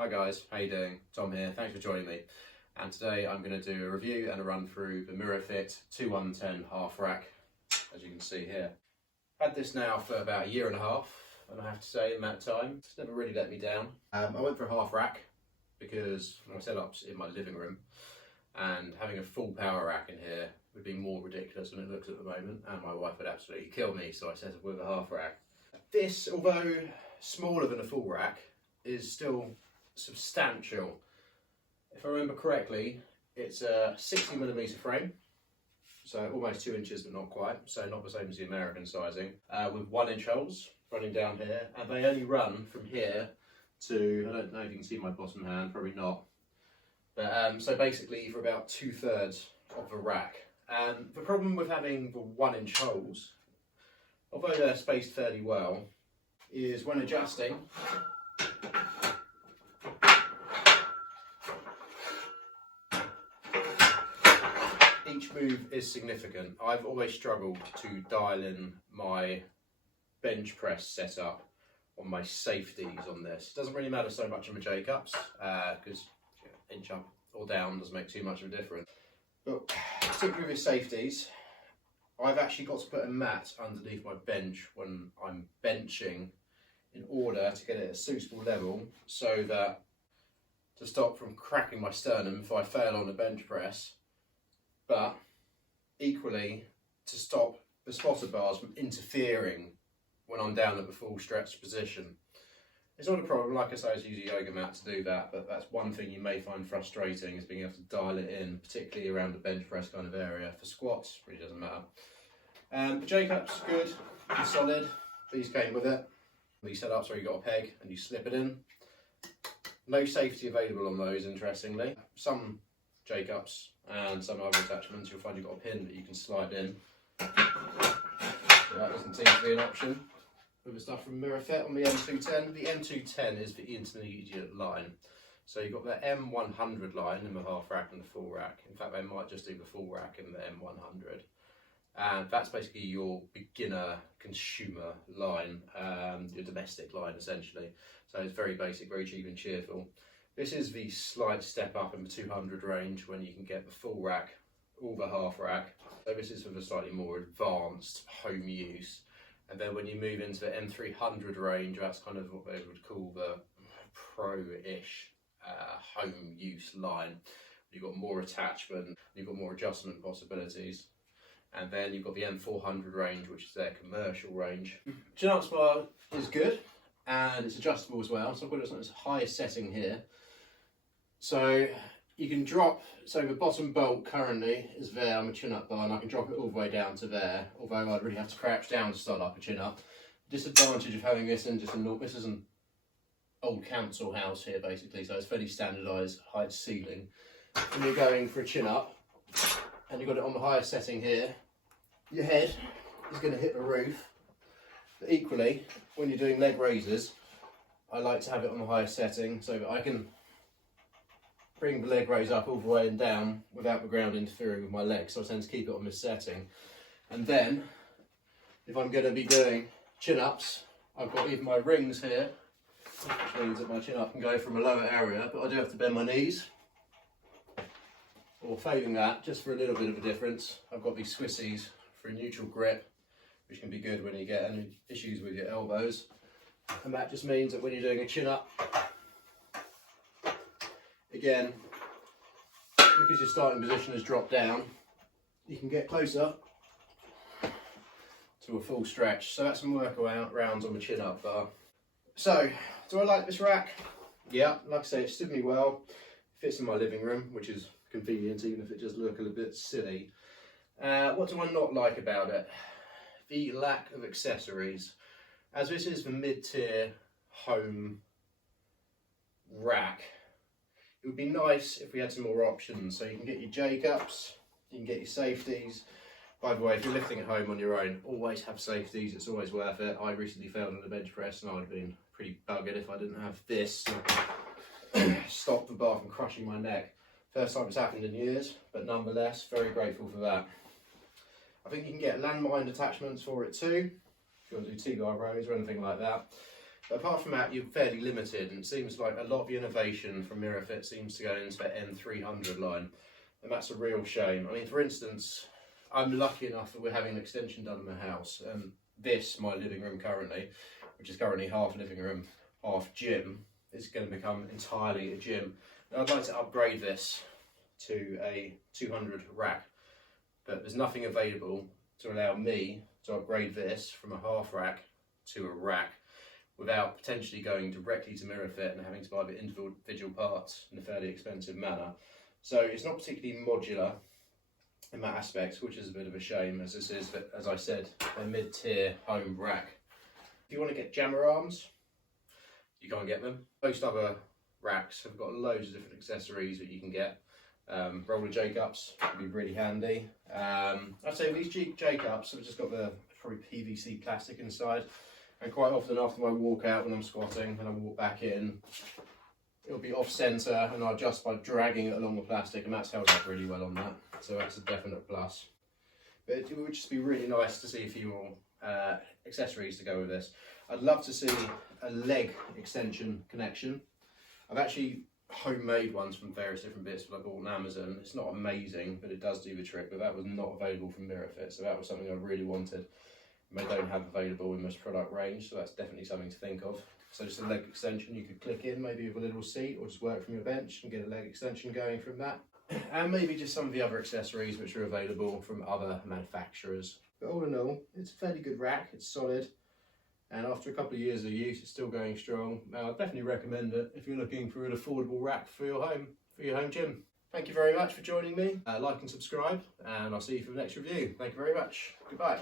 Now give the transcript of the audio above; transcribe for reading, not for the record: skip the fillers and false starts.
Hi guys, how you doing? Tom here, thanks for joining me. And today I'm going to do a review and a run through the Mirafit M210 half rack, as you can see here. Had this now for about a year and a half, and I have to say in that time, it's never really let me down. I went for a half rack because my setup's in my living room, and having a full power rack in here would be more ridiculous than it looks at the moment, and my wife would absolutely kill me, so I settled with a half rack. This, although smaller than a full rack, is still substantial. If I remember correctly, it's a 60mm frame, so almost 2 inches but not quite, so not the same as the American sizing, with 1-inch holes running down here, and they only run from here to, I don't know if you can see my bottom hand, probably not, but so basically for about 2/3 of the rack. The problem with having the 1-inch holes, although they're spaced fairly well, is when adjusting, each move is significant. I've always struggled to dial in my bench press setup on my safeties on this. It doesn't really matter so much on the J-cups because inch up or down doesn't make too much of a difference. But particularly with safeties, I've actually got to put a mat underneath my bench when I'm benching in order to get it at a suitable level, so that to stop from cracking my sternum if I fail on a bench press, but equally to stop the spotter bars from interfering when I'm down at the full stretch position. It's not a problem, like I say, I use a yoga mat to do that, but that's one thing you may find frustrating, is being able to dial it in, particularly around the bench press kind of area. For squats, really doesn't matter. The J-cup's good and solid. These came with it. These setups where you got a peg and you slip it in. No safety available on those, interestingly. Some J-cups and some other attachments, you'll find you've got a pin that you can slide in. So that doesn't seem to be an option with the stuff from Mirafit on the M210. The M210 is the intermediate line. So you've got the M100 line in the half rack and the full rack. In fact, they might just do the full rack in the M100. And that's basically your beginner consumer line, your domestic line essentially. So it's very basic, very cheap and cheerful. This is the slight step up in the 200 range when you can get the full rack or the half rack. So this is for the slightly more advanced home use. And then when you move into the M300 range, that's kind of what they would call the pro-ish home use line. You've got more attachment, you've got more adjustment possibilities. And then you've got the M400 range, which is their commercial range. Chin-up bar is good, and it's adjustable as well. So I've got it on its highest setting here. So you can drop, so the bottom bolt currently is there on the chin-up bar, and I can drop it all the way down to there, although I'd really have to crouch down to start up a chin-up. Disadvantage of having this in just a, this is an old council house here basically, so it's fairly standardised height ceiling. When you're going for a chin-up, and you've got it on the highest setting here, your head is going to hit the roof. But equally, when you're doing leg raises, I like to have it on the highest setting so that I can bring the leg raise up all the way and down without the ground interfering with my legs. So I tend to keep it on this setting. And then, if I'm going to be doing chin-ups, I've got even my rings here, which means that my chin-up can go from a lower area, but I do have to bend my knees. Or failing that, just for a little bit of a difference, I've got these Swissies for a neutral grip, which can be good when you get any issues with your elbows. And that just means that when you're doing a chin-up, again, because your starting position has dropped down, you can get closer to a full stretch. So that's some workarounds on the chin-up bar. So, do I like this rack? Yeah, like I say, it stood me well. Fits in my living room, which is convenient, even if it does look a little bit silly. What do I not like about it? The lack of accessories. As this is the mid-tier home rack, it would be nice if we had some more options. So you can get your J-cups, you can get your safeties. By the way, if you're lifting at home on your own, always have safeties, it's always worth it. I recently failed on the bench press and I would have been pretty buggered if I didn't have this to stop the bar from crushing my neck. First time it's happened in years, but nonetheless, very grateful for that. I think you can get landmine attachments for it too, if you want to do T-guard rows or anything like that. But apart from that, you're fairly limited, and it seems like a lot of the innovation from Mirafit seems to go into the M300 line, and that's a real shame. I mean, for instance, I'm lucky enough that we're having an extension done in the house, and this, my living room currently, which is currently half living room, half gym, is going to become entirely a gym. And I'd like to upgrade this to a 200 rack, but there's nothing available to allow me to upgrade this from a half rack to a rack without potentially going directly to Mirafit and having to buy the individual parts in a fairly expensive manner. So it's not particularly modular in that aspect, which is a bit of a shame, as this is, as I said, a mid-tier home rack. If you want to get jammer arms, you can't get them. Most other racks have got loads of different accessories that you can get. Roller J-cups would be really handy. I'd say these J-cups have just got the probably PVC plastic inside, and quite often after I walk out when I'm squatting and I walk back in, it'll be off centre and I'll adjust by dragging it along the plastic, and that's held up really well on that, so that's a definite plus. But it would just be really nice to see a few more accessories to go with this. I'd love to see a leg extension connection. I've actually homemade ones from various different bits that I bought on Amazon. It's not amazing, but it does do the trick, but that was not available from Mirafit, so that was something I really wanted. They don't have available in most product range, so that's definitely something to think of. So just a leg extension you could click in, maybe with a little seat, or just work from your bench and get a leg extension going from that. And maybe just some of the other accessories which are available from other manufacturers. But all in all, it's a fairly good rack, it's solid, and after a couple of years of use, it's still going strong. Now, I'd definitely recommend it if you're looking for an affordable rack for your home gym. Thank you very much for joining me. Like and subscribe, and I'll see you for the next review. Thank you very much. Goodbye.